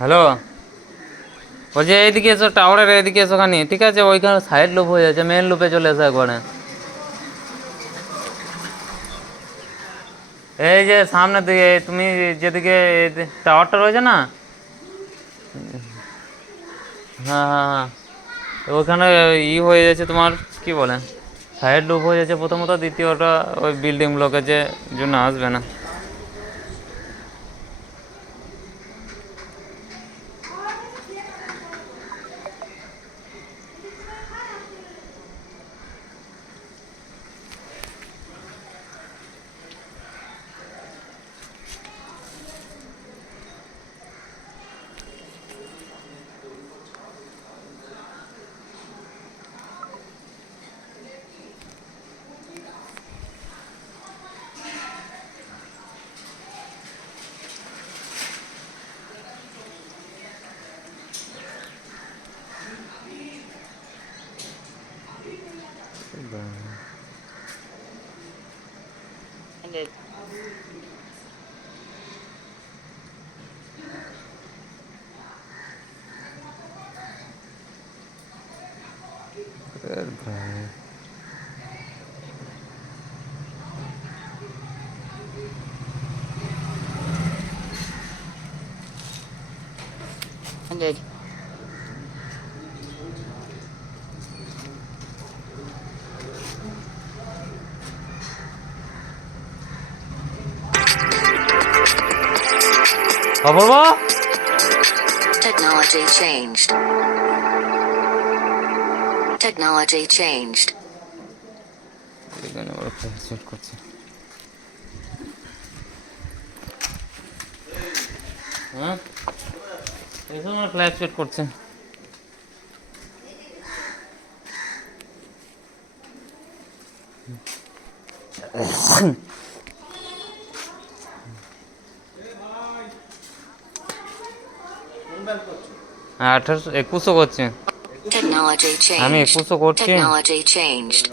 Hello, বলছি এইদিকে এসো, টাওয়ারের এইদিকে এসো খানি, ঠিক আছে? ওইখানে সাইড লুপ হয়ে যাচ্ছে, মেন লুপে চলে এসো একবারে। এই যে সামনের দিকে তুমি যেদিকে টাওয়ারটা রয়েছে না, হ্যাঁ হ্যাঁ হ্যাঁ, ওখানে হয়ে যাচ্ছে তোমার, কি বলে, সাইড লুপ হয়ে যাচ্ছে প্রথমত, দ্বিতীয়টা ওই বিল্ডিং ব্লকের যে জন্য আসবে না। Ended. Ended. অপূর্ব, Technology changed. Technology changed. এখানে ওরা সেট করছে। হ্যাঁ, এসব আমার ফ্ল্যাশ সেট করছে। হ্যাঁ, 2100 করছে, Technology আমি changed. 2100 করছি। Technology changed.